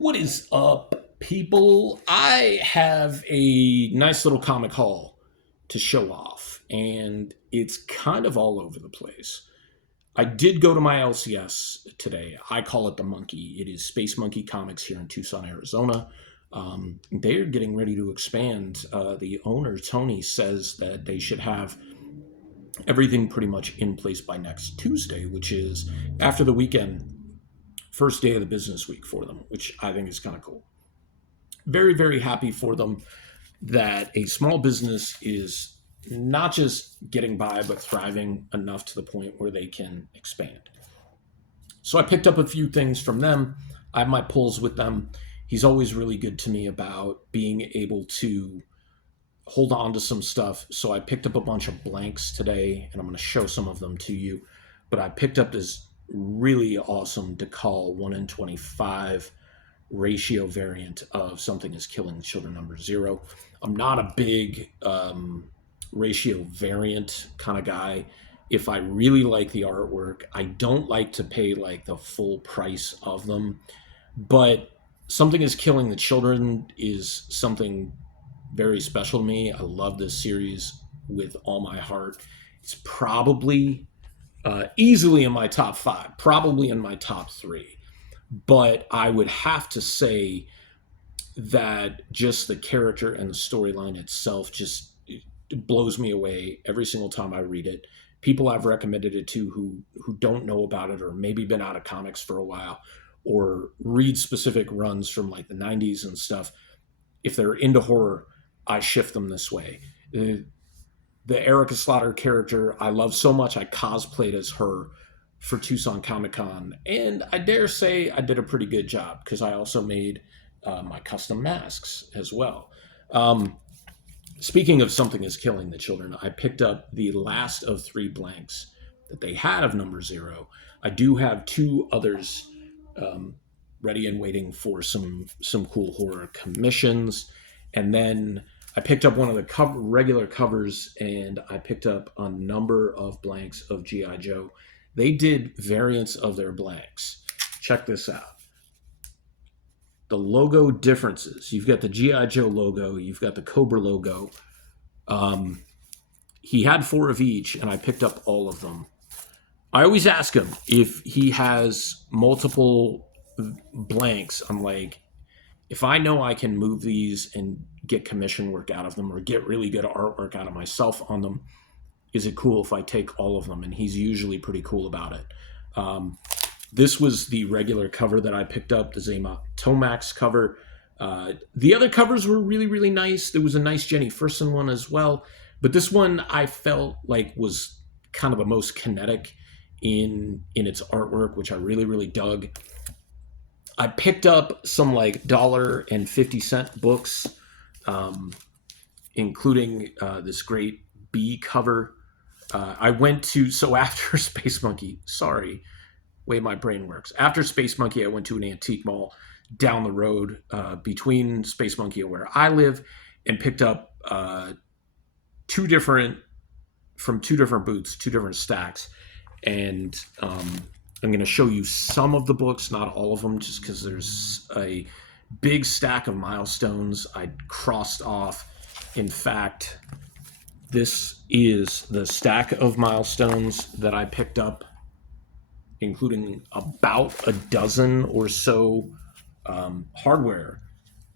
What is up, people? I have a nice little comic haul to show off, and it's kind of all over the place. I did go to my LCS today. I call it the Monkey. It is Space Monkey Comics here in Tucson, Arizona. They're getting ready to expand. The owner, Tony, says that they should have everything pretty much in place by next Tuesday, which is after the weekend, first day of the business week for them, which I think is kind of cool. Very, very happy for them that a small business is not just getting by, but thriving enough to the point where they can expand. So I picked up a few things from them. I have my pulls with them. He's always really good to me about being able to hold on to some stuff. So I picked up a bunch of blanks today, and I'm going to show some of them to you. But I picked up this really awesome Decal 1 in 25 ratio variant of Something is Killing Children number 0. I'm not a big ratio variant kind of guy. If I really like the artwork, I don't like to pay like the full price of them. But Something is Killing the Children is something very special to me. I love this series with all my heart. It's probably easily in my top 5, probably in my top 3. But I would have to say that just the character and the storyline itself just it blows me away every single time I read it. People I've recommended it to who don't know about it or maybe been out of comics for a while or read specific runs from like the 90s and stuff, if they're into horror, I shift them this way. The Erica Slaughter character I love so much, I cosplayed as her for Tucson Comic Con, and I dare say I did a pretty good job because I also made my custom masks as well. Speaking of Something is Killing the Children, I picked up the last of 3 blanks that they had of number 0. I do have 2 others ready and waiting for some cool horror commissions, and then I picked up one of the regular covers, and I picked up a number of blanks of G.I. Joe. They did variants of their blanks. Check this out. The logo differences. You've got the G.I. Joe logo. You've got the Cobra logo. He had 4 of each, and I picked up all of them. I always ask him if he has multiple blanks. I'm like, if I know I can move these and get commission work out of them or get really good artwork out of myself on them, is it cool if I take all of them? And he's usually pretty cool about it. This was the regular cover that I picked up, the Zema Tomax cover. The other covers were really, really nice. There was a nice Jenny Ferson one as well. But this one I felt like was kind of the most kinetic in its artwork, which I really, really dug. I picked up some like $1.50 books, including this great B cover. I went to, so after Space Monkey, sorry, way my brain works. After Space Monkey, I went to an antique mall down the road between Space Monkey and where I live and picked up 2 different booths, 2 different stacks. And I'm going to show you some of the books, not all of them, just because there's a big stack of milestones I crossed off. In fact, this is the stack of milestones that I picked up, including about a dozen or so hardware.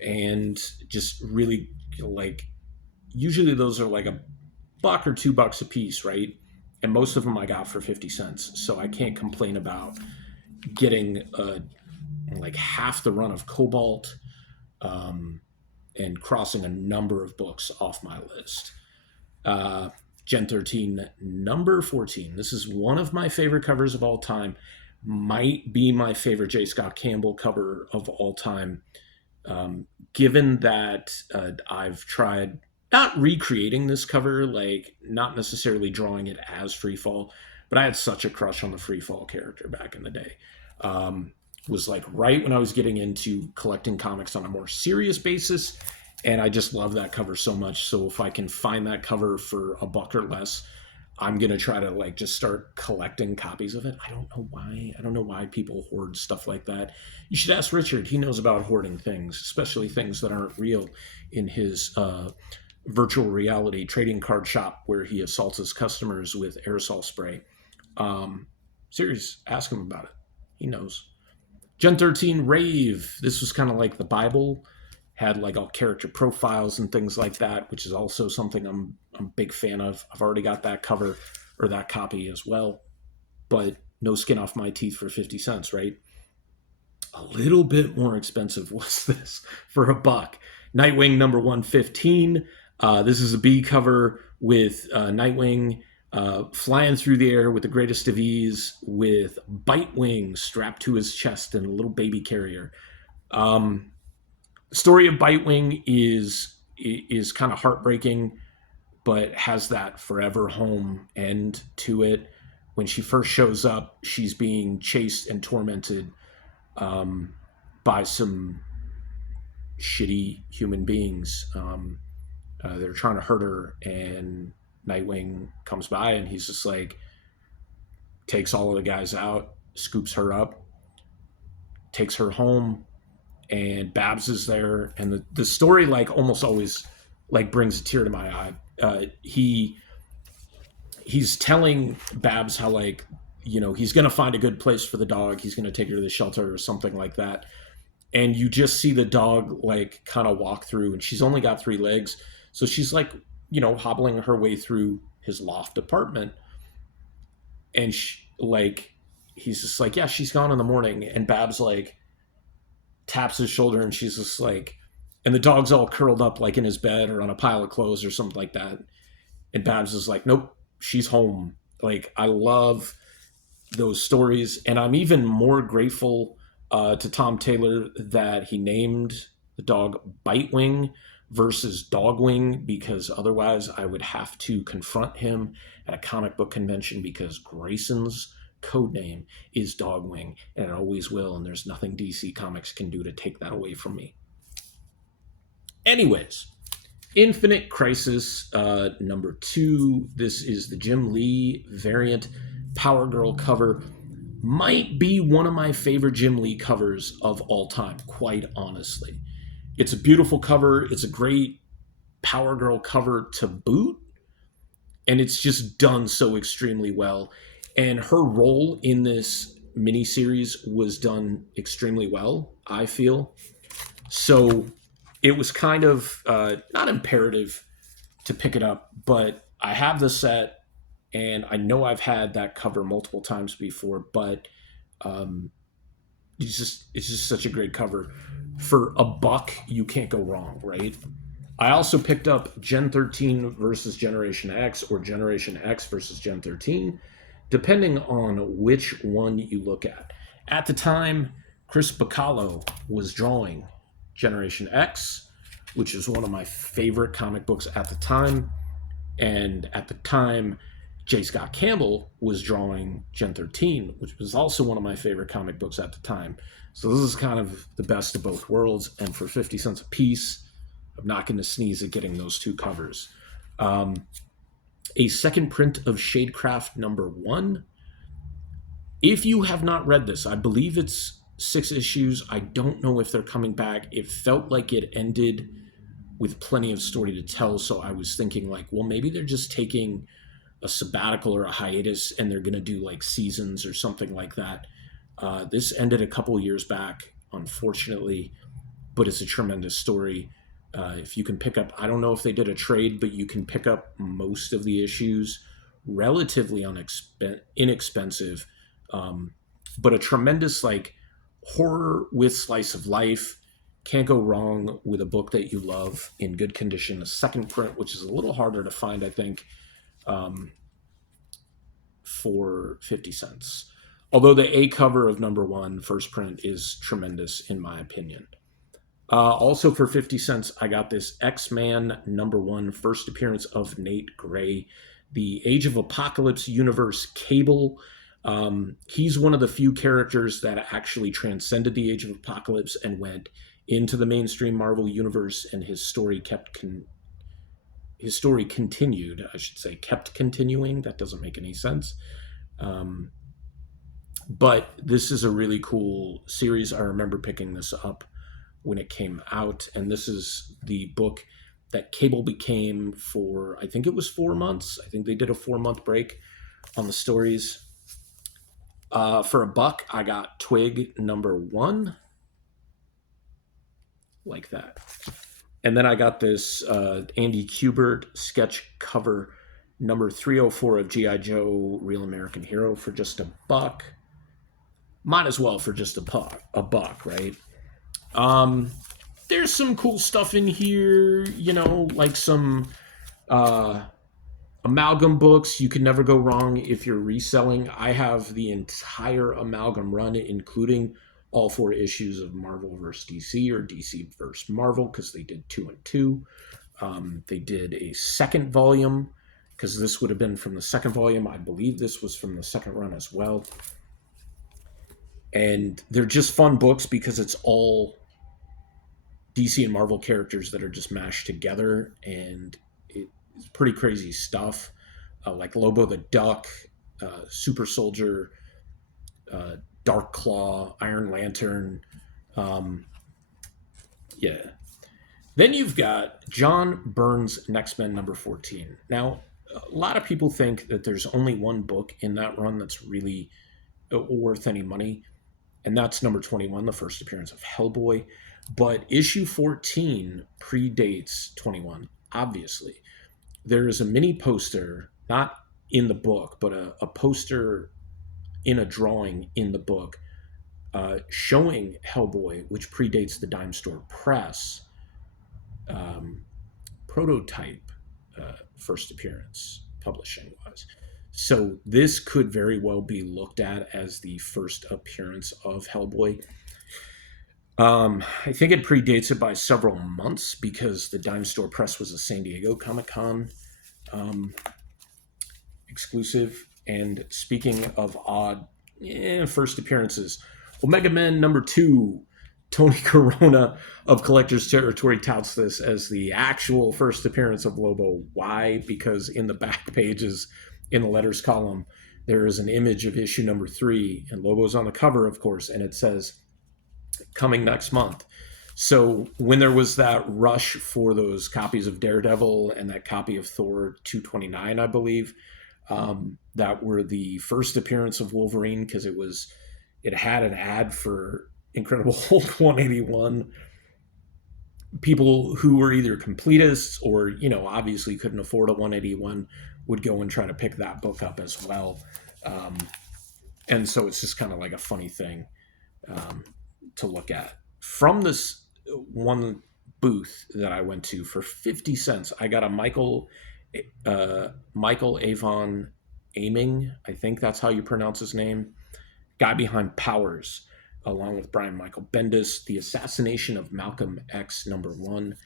And just really, like, usually those are like $1 or $2 a piece, right? And most of them I got for 50 cents. So I can't complain about getting like half the run of Cobalt and crossing a number of books off my list. Gen 13, number 14. This is one of my favorite covers of all time. Might be my favorite J. Scott Campbell cover of all time. Given that I've tried not recreating this cover, like not necessarily drawing it as Freefall, but I had such a crush on the Freefall character back in the day. Was like right when I was getting into collecting comics on a more serious basis, and I just love that cover so much. So if I can find that cover for $1 or less, I'm gonna try to like just start collecting copies of it. I don't know why. I don't know why people hoard stuff like that. You should ask Richard. He knows about hoarding things, especially things that aren't real, in his virtual reality trading card shop where he assaults his customers with aerosol spray. Um, Serious, ask him about it. He knows. Gen 13 Rave. This was kind of like the Bible, had like all character profiles and things like that, which is also something I'm a big fan of. I've already got that cover or that copy as well, but no skin off my teeth for 50 cents, right? A little bit more expensive was this for a buck. Nightwing number 115. This is a B cover with Nightwing flying through the air with the greatest of ease, with Bitewing strapped to his chest and a little baby carrier. The story of Bitewing is kind of heartbreaking, but has that forever home end to it. When she first shows up, she's being chased and tormented by some shitty human beings. They're trying to hurt her, and Nightwing comes by, and he's just like, takes all of the guys out, scoops her up, takes her home, and Babs is there. And the story like almost always like brings a tear to my eye. He's telling Babs how like, you know, he's gonna find a good place for the dog. He's gonna take her to the shelter or something like that. And you just see the dog like kind of walk through, and she's only got 3 legs, so she's like, you know, hobbling her way through his loft apartment. And like, he's just like, yeah, she's gone in the morning. And Babs like taps his shoulder, and she's just like, and the dog's all curled up like in his bed or on a pile of clothes or something like that. And Babs is like, nope, she's home. Like, I love those stories, and I'm even more grateful to Tom Taylor that he named the dog Bitewing versus Dogwing, because otherwise I would have to confront him at a comic book convention, because Grayson's code name is Dogwing, and it always will, and there's nothing DC Comics can do to take that away from me. Anyways, Infinite Crisis number 2. This is the Jim Lee variant Power Girl cover. Might be one of my favorite Jim Lee covers of all time, quite honestly. It's a beautiful cover. It's a great Power Girl cover to boot, and it's just done so extremely well. And her role in this miniseries was done extremely well, I feel. So it was kind of not imperative to pick it up, but I have the set, and I know I've had that cover multiple times before, but it's just such a great cover. For a buck, you can't go wrong, right? I also picked up Gen 13 versus Generation X, or Generation X versus Gen 13, depending on which one you look at. At the time, Chris Bacallo was drawing Generation X, which is one of my favorite comic books at the time. And at the time, J. Scott Campbell was drawing Gen 13, which was also one of my favorite comic books at the time. So this is kind of the best of both worlds. And for 50 cents a piece, I'm not going to sneeze at getting those 2 covers. A second print of Shadecraft number 1. If you have not read this, I believe it's 6 issues. I don't know if they're coming back. It felt like it ended with plenty of story to tell, so I was thinking like, well, maybe they're just taking a sabbatical or a hiatus, and they're going to do like seasons or something like that. This ended a couple years back, unfortunately, but it's a tremendous story. If you can pick up, I don't know if they did a trade, but you can pick up most of the issues relatively inexpensive, but a tremendous like horror with slice of life. Can't go wrong with a book that you love in good condition. A second print, which is a little harder to find, I think, for 50 cents. Although the A cover of number 1, first print, is tremendous in my opinion. Also for 50 cents, I got this X-Man number 1, first appearance of Nate Gray, the Age of Apocalypse universe Cable. He's one of the few characters that actually transcended the Age of Apocalypse and went into the mainstream Marvel universe, and his story kept his story continued, I should say, kept continuing. That doesn't make any sense. Um, but this is a really cool series. I remember picking this up when it came out, and this is the book that Cable became for, I think it was 4 months. I think they did a 4 month break on the stories. For a buck, I got Twig #1, like that. And then I got this Andy Kubert sketch cover #304 of G.I. Joe Real American Hero for just a buck. Might as well for just a buck, right? There's some cool stuff in here, like some amalgam books. You can never go wrong if you're reselling. I have the entire amalgam run, including all 4 issues of Marvel vs. DC or DC vs. Marvel, because they did 2 and 2. They did a second volume, because this would have been from the second volume. I believe this was from the second run as well. And they're just fun books because it's all DC and Marvel characters that are just mashed together, and it's pretty crazy stuff. Like Lobo the Duck, Super Soldier, Dark Claw, Iron Lantern. Yeah. Then you've got John Byrne's Next Men #14. Now, a lot of people think that there's only one book in that run that's really worth any money, and that's #21, the first appearance of Hellboy. But issue 14 predates 21, obviously. There is a mini poster, not in the book, but a poster in a drawing in the book showing Hellboy, which predates the Dime Store Press prototype first appearance, publishing wise. So this could very well be looked at as the first appearance of Hellboy. I think it predates it by several months because the Dime Store Press was a San Diego Comic-Con exclusive. And speaking of odd first appearances, Omega Men #2, Tony Corona of Collector's Territory touts this as the actual first appearance of Lobo. Why? Because in the back pages, in the letters column, there is an image of issue #3, and Lobo's on the cover, of course, and it says, coming next month. So when there was that rush for those copies of Daredevil and that copy of Thor 229, I believe, that were the first appearance of Wolverine, because it had an ad for Incredible Hulk 181. People who were either completists or, obviously couldn't afford a 181 would go and try to pick that book up as well. And so it's just kind of like a funny thing to look at. From this one booth that I went to for 50 cents, I got a Michael Avon Aiming, I think that's how you pronounce his name, guy behind Powers, along with Brian Michael Bendis, The Assassination of Malcolm X #1,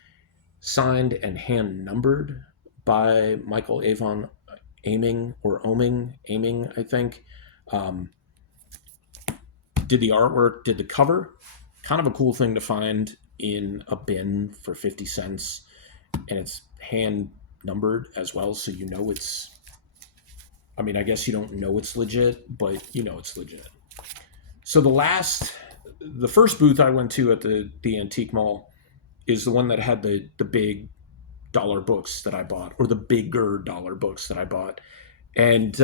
signed and hand numbered by Michael Avon Aiming, I think. Did the artwork, did the cover. Kind of a cool thing to find in a bin for 50 cents. And it's hand numbered as well, so it's... I guess you don't know it's legit, but it's legit. So the first booth I went to at the Antique Mall is the one that had the big dollar books that I bought, or the bigger dollar books that I bought. And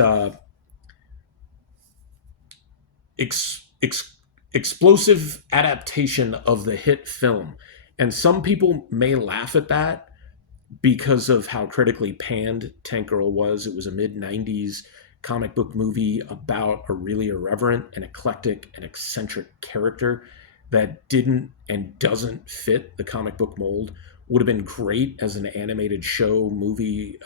explosive adaptation of the hit film. And some people may laugh at that because of how critically panned Tank Girl was. It was a mid-90s comic book movie about a really irreverent and eclectic and eccentric character that didn't and doesn't fit the comic book mold. Would have been great as an animated show, movie,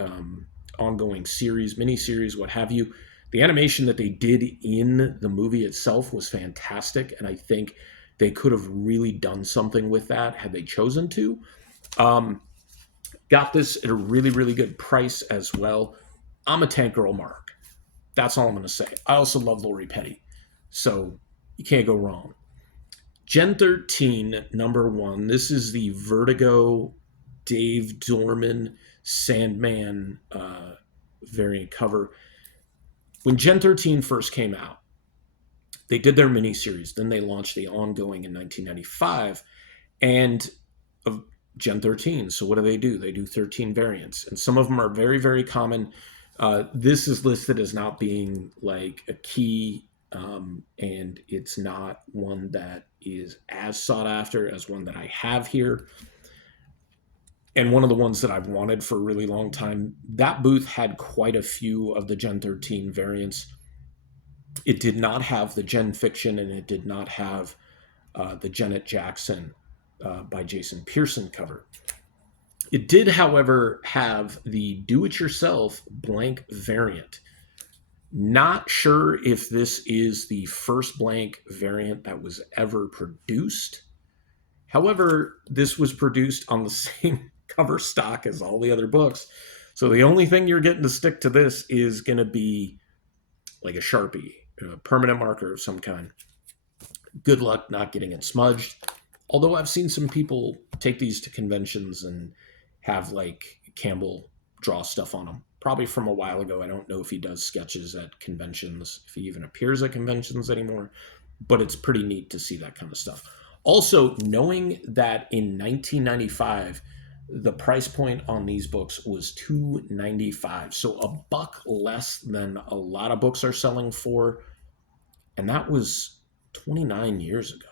ongoing series, miniseries, what have you. The animation that they did in the movie itself was fantastic, and I think they could have really done something with that had they chosen to. Got this at a really, really good price as well. I'm a Tank Girl mark. That's all I'm going to say. I also love Lori Petty, so you can't go wrong. Gen 13, #1. This is the Vertigo Dave Dorman Sandman variant cover. When Gen 13 first came out, they did their miniseries. Then they launched the ongoing in 1995, and of Gen 13. So what do? They do 13 variants, and some of them are very, very common. This is listed as not being like a key, and it's not one that is as sought after as one that I have here. And one of the ones that I've wanted for a really long time. That booth had quite a few of the Gen 13 variants. It did not have the Gen Fiction, and it did not have the Janet Jackson by Jason Pearson cover. It did, however, have the do-it-yourself blank variant. Not sure if this is the first blank variant that was ever produced. However, this was produced on the same cover stock as all the other books. So the only thing you're getting to stick to this is going to be like a Sharpie, a permanent marker of some kind. Good luck not getting it smudged. Although I've seen some people take these to conventions and have like Campbell draw stuff on them. Probably from a while ago. I don't know if he does sketches at conventions, if he even appears at conventions anymore, but it's pretty neat to see that kind of stuff. Also, knowing that in 1995, the price point on these books was $2.95, so a buck less than a lot of books are selling for, and that was 29 years ago.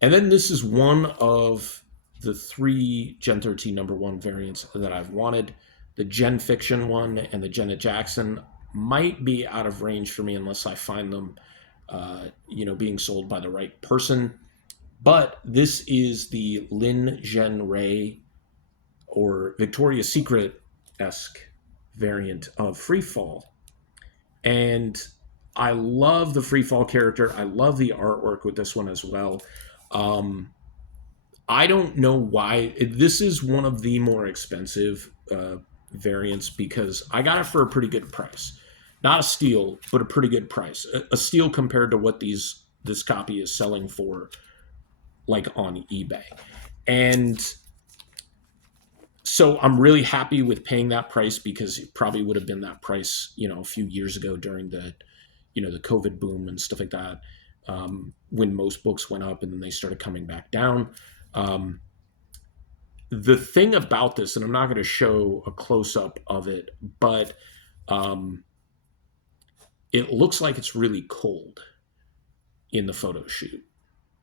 And then this is one of the 3 Gen 13 #1 variants that I've wanted. The Gen Fiction one and the Janet Jackson might be out of range for me unless I find them, being sold by the right person. But this is the Lin Zhen Rei or Victoria's Secret-esque variant of Freefall. And I love the Freefall character. I love the artwork with this one as well. I don't know why. This is one of the more expensive variants because I got it for a pretty good price. Not a steal, but a pretty good price. A steal compared to what this copy is selling for, like on eBay. And so I'm really happy with paying that price because it probably would have been that price, a few years ago during the COVID boom and stuff like that, when most books went up and then they started coming back down. The thing about this, and I'm not going to show a close-up of it, but it looks like it's really cold in the photo shoot,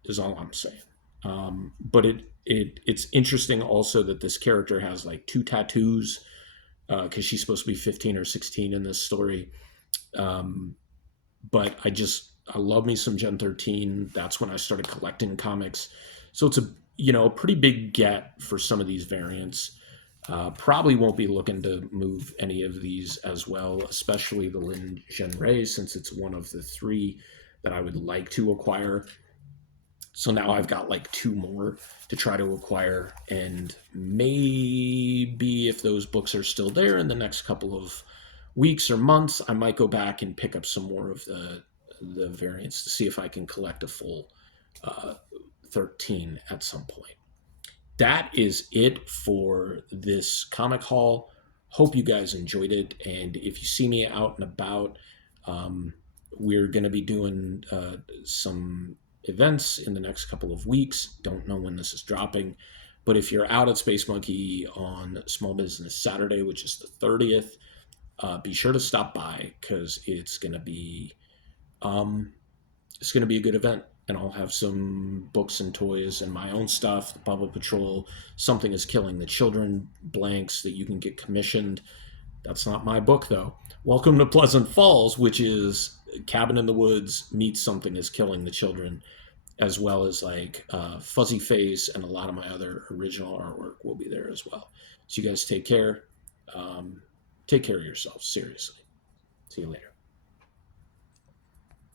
is all I'm saying. But it's interesting also that this character has like 2 tattoos because she's supposed to be 15 or 16 in this story. But I love me some Gen 13. That's when I started collecting comics. So it's a pretty big get for some of these variants. Probably won't be looking to move any of these as well, especially the Lin Zhen Rei, since it's one of the 3 that I would like to acquire. So now I've got like 2 more to try to acquire, and maybe if those books are still there in the next couple of weeks or months, I might go back and pick up some more of the variants to see if I can collect a full 13 at some point. That is it for this comic haul. Hope you guys enjoyed it, and if you see me out and about, we're going to be doing some events in the next couple of weeks. Don't know when this is dropping, but if you're out at Space Monkey on Small Business Saturday, which is the 30th, be sure to stop by because it's going to be a good event, and I'll have some books and toys and my own stuff. The Bubble Patrol, Something is Killing the Children blanks that you can get commissioned. That's not my book though. Welcome to Pleasant Falls, which is Cabin in the Woods meets Something is Killing the Children, as well as like Fuzzy Face and a lot of my other original artwork will be there as well. So you guys take care. Take care of yourselves, seriously. See you later.